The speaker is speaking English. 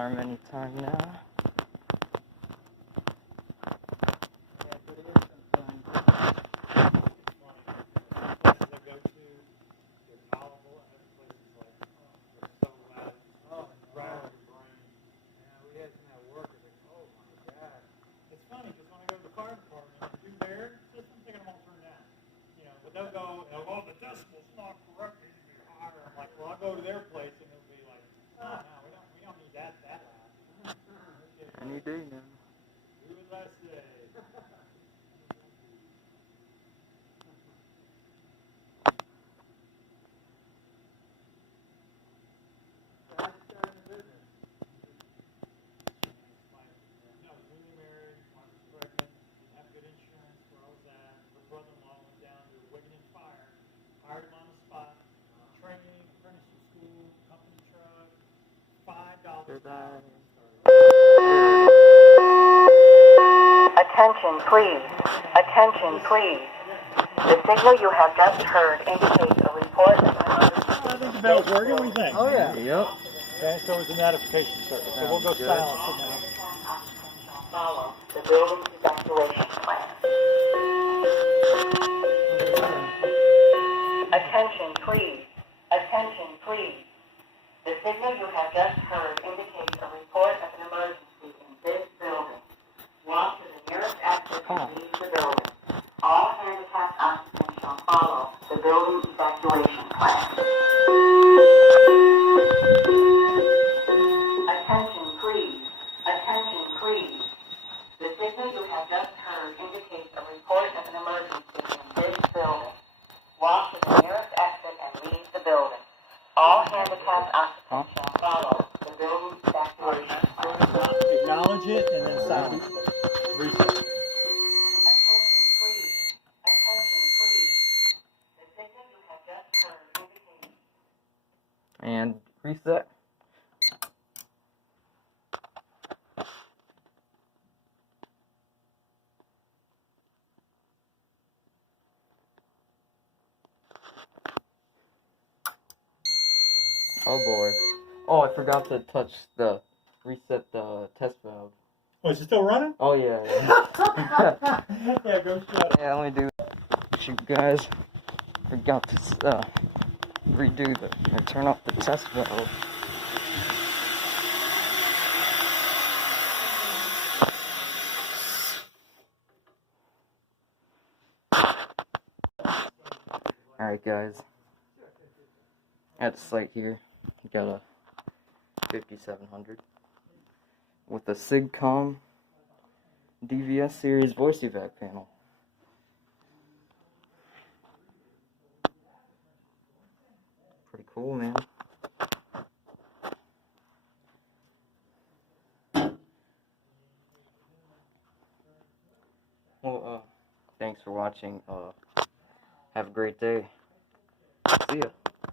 alarm anytime now. They'll go, the decibel's not correct, it needs to be higher. I'm like, well, I'll go to their place and it'll be like, oh, no, we don't need that loud. Any day now. Do as I say. No, newly married, wife was pregnant, didn't have good insurance, where I was at. Her brother-in-law went down to Wigan and Fire, hired him on the spot, training, apprenticeship school, company truck, $5 an hour. Attention, please. Attention, please. The signal you have just heard indicates a report of an emergency. I think the bell's working. What do you think? Oh, yeah. Yep. Okay, so it's a notification circuit. So we'll go Good. silent for now. Follow the building's evacuation plan. Attention, please. Attention, please. The signal you have just heard indicates a report of an emergency in this building. Walk to the nearest exit and leave the building. All handicapped occupants shall follow the building evacuation plan. Attention, please. Attention, please. The signal you have just heard indicates a report of an emergency in this building. Walk to the nearest exit and leave the building. All handicapped occupants shall follow the building evacuation plan. Acknowledge it and then silence. Reset. Attention, please. Attention, please. The signal you have just heard indicates... And reset. Oh boy. Oh, I forgot to reset the test valve. Oh, is it still running? Oh yeah. Yeah, go shut it. Yeah, let me do that. Shoot, guys. Forgot to turn off the test valve. Alright, guys. At the site here, we got a 5700 with a SIGCOM DVS series voice evac panel. Pretty cool, man. Well, thanks for watching. Have a great day. See ya.